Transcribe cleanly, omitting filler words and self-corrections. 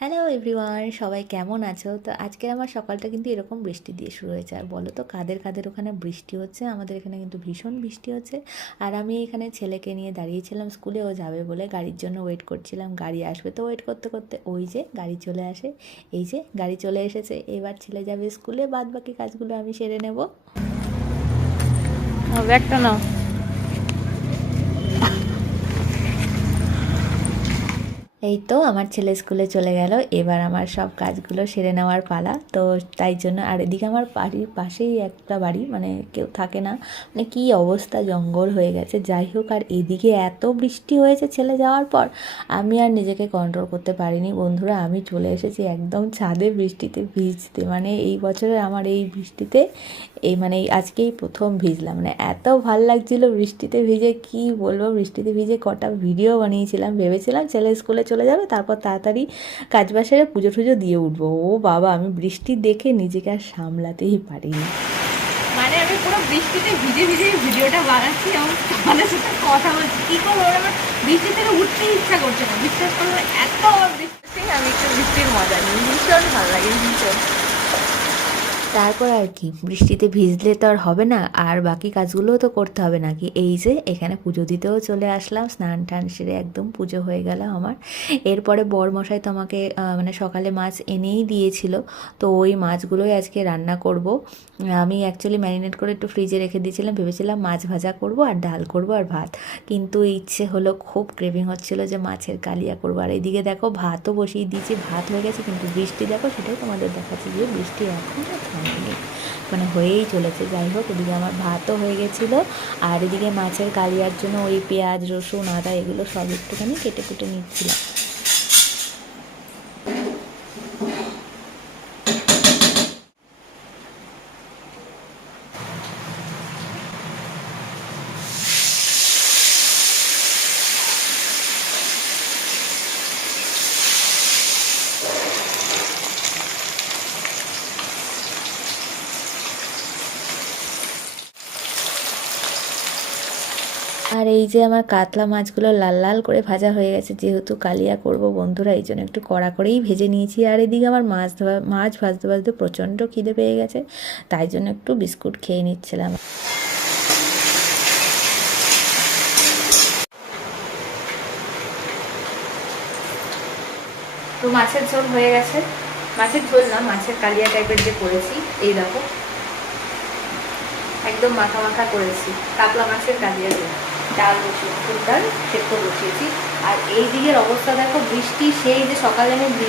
Hello everyone, সবাই কেমন আছো? তো আজকের আমার সকালটা কিন্তু এরকম বৃষ্টি দিয়ে শুরু হয়েছে। আর বলো তো কাদের কাদের ওখানে বৃষ্টি হচ্ছে? আমাদের এখানে কিন্তু ভীষণ বৃষ্টি হচ্ছে। আর আমি এখানে ছেলেকে নিয়ে দাঁড়িয়েছিলাম, স্কুলে ও যাবে বলে গাড়ির জন্য ওয়েট করছিলাম। গাড়ি আসবে তো ওয়েট করতে করতে ওই যে গাড়ি চলে আসে, এই যে গাড়ি চলে এসেছে। এবার ছেলে যাবে স্কুলে, বাদ বাকি কাজগুলো আমি সেরে নেব। ব্যাগটা নাও। এই তো আমার ছেলে স্কুলে চলে গেল, এবার আমার সব কাজগুলো সেরে নেওয়ার পালা। তো তাই জন্য, আর এদিকে আমার বাড়ির পাশেই একটা বাড়ি, মানে কেউ থাকে না, মানে কী অবস্থা, জঙ্গল হয়ে গেছে। যাই হোক, আর এদিকে এত বৃষ্টি হয়েছে ছেলে যাওয়ার পর, আমি আর নিজেকে কন্ট্রোল করতে পারিনি বন্ধুরা। আমি চলে এসেছি একদম ছাদে বৃষ্টিতে ভিজতে, মানে এই বছরে আমার এই বৃষ্টিতে মানে এই আজকেই প্রথম ভিজলাম। মানে এত ভাল লাগছিলো বৃষ্টিতে ভিজে, কি বলবো। বৃষ্টিতে ভিজে কটা ভিডিও বানিয়েছিলাম, ভেবেছিলাম ছেলে স্কুলে চলে যাবে, তারপর তাড়াতাড়ি কাজ বাজ সেরে পুজো টুজো দিয়ে উঠবো। ও বাবা, আমি বৃষ্টি দেখে নিজেকে আর সামলাতেই পারিনি। মানে আমি পুরো বৃষ্টিতে ভিজে ভিজে ভিডিওটা বানাচ্ছি এবং তোমাদের সাথে কথা বলছি। কি করবো, আমার বৃষ্টি থেকে উঠতে ইচ্ছা করছে না, বিশ্বাস করবো। এত বৃষ্টি, আমি একটু বৃষ্টির মজা নিই, ভীষণ ভালো লাগে, ভীষণ। তারপর আর কি, বৃষ্টিতে ভিজলে তো আর হবে না, আর বাকি কাজগুলোও তো করতে হবে নাকি। এই যে এখানে পুজো দিতেও চলে আসলাম, স্নান টান সেরে একদম পুজো হয়ে গেল আমার। এরপরে বরমশাই তো আমাকে মানে সকালে মাছ এনেই দিয়েছিল, তো ওই মাছগুলোই আজকে রান্না করব। আমি অ্যাকচুয়ালি ম্যারিনেট করে একটু ফ্রিজে রেখে দিয়েছিলাম, ভেবেছিলাম মাছ ভাজা করব আর ডাল করব আর ভাত। কিন্তু ইচ্ছে হলো, খুব ক্রেভিং হচ্ছিল যে মাছের কালিয়া করবো। আর এইদিকে দেখো ভাতও বসিয়ে দিয়েছি, ভাত হয়ে গেছে, কিন্তু বৃষ্টি দেখো, সেটাই তোমাদের দেখাচ্ছি যে বৃষ্টি এখন থামেনি, মানে হয়েই চলেছে। যাই হোক, এদিকে আমার ভাতও হয়ে গেছিলো, আর এদিকে মাছের কালিয়ার জন্য ওই পেঁয়াজ রসুন আদা এগুলো সব একটুখানি কেটে কুটে নিচ্ছিলাম। আর এই যে আমার কাতলা মাছগুলো লাল লাল করে ভাজা হয়ে গেছে, যেহেতু কালিয়া করব বন্ধুরা, এই জন্য একটু কড়া করেই ভেজে নিয়েছি। আর এদিকে আমার মাছ ভাজতে ভাজতে প্রচণ্ড খিদে পেয়ে গেছে, তাই জন্য একটু বিস্কুট খেয়ে নিচ্ছিলাম। তো মাছের ঝোল হয়ে গেছে, মাছের ঝোল না, মাছের কালিয়া টাইপের যে করেছি, এই দেখো একদম মাখা মাখা করেছি, কাতলা মাছের কালিয়া ঝোল। ডাল বসিয়ে, ডাল সেদ্ধ বসিয়েছি। আর এই দিকের অবস্থা দেখো, বৃষ্টি সেই যে সকালে আমি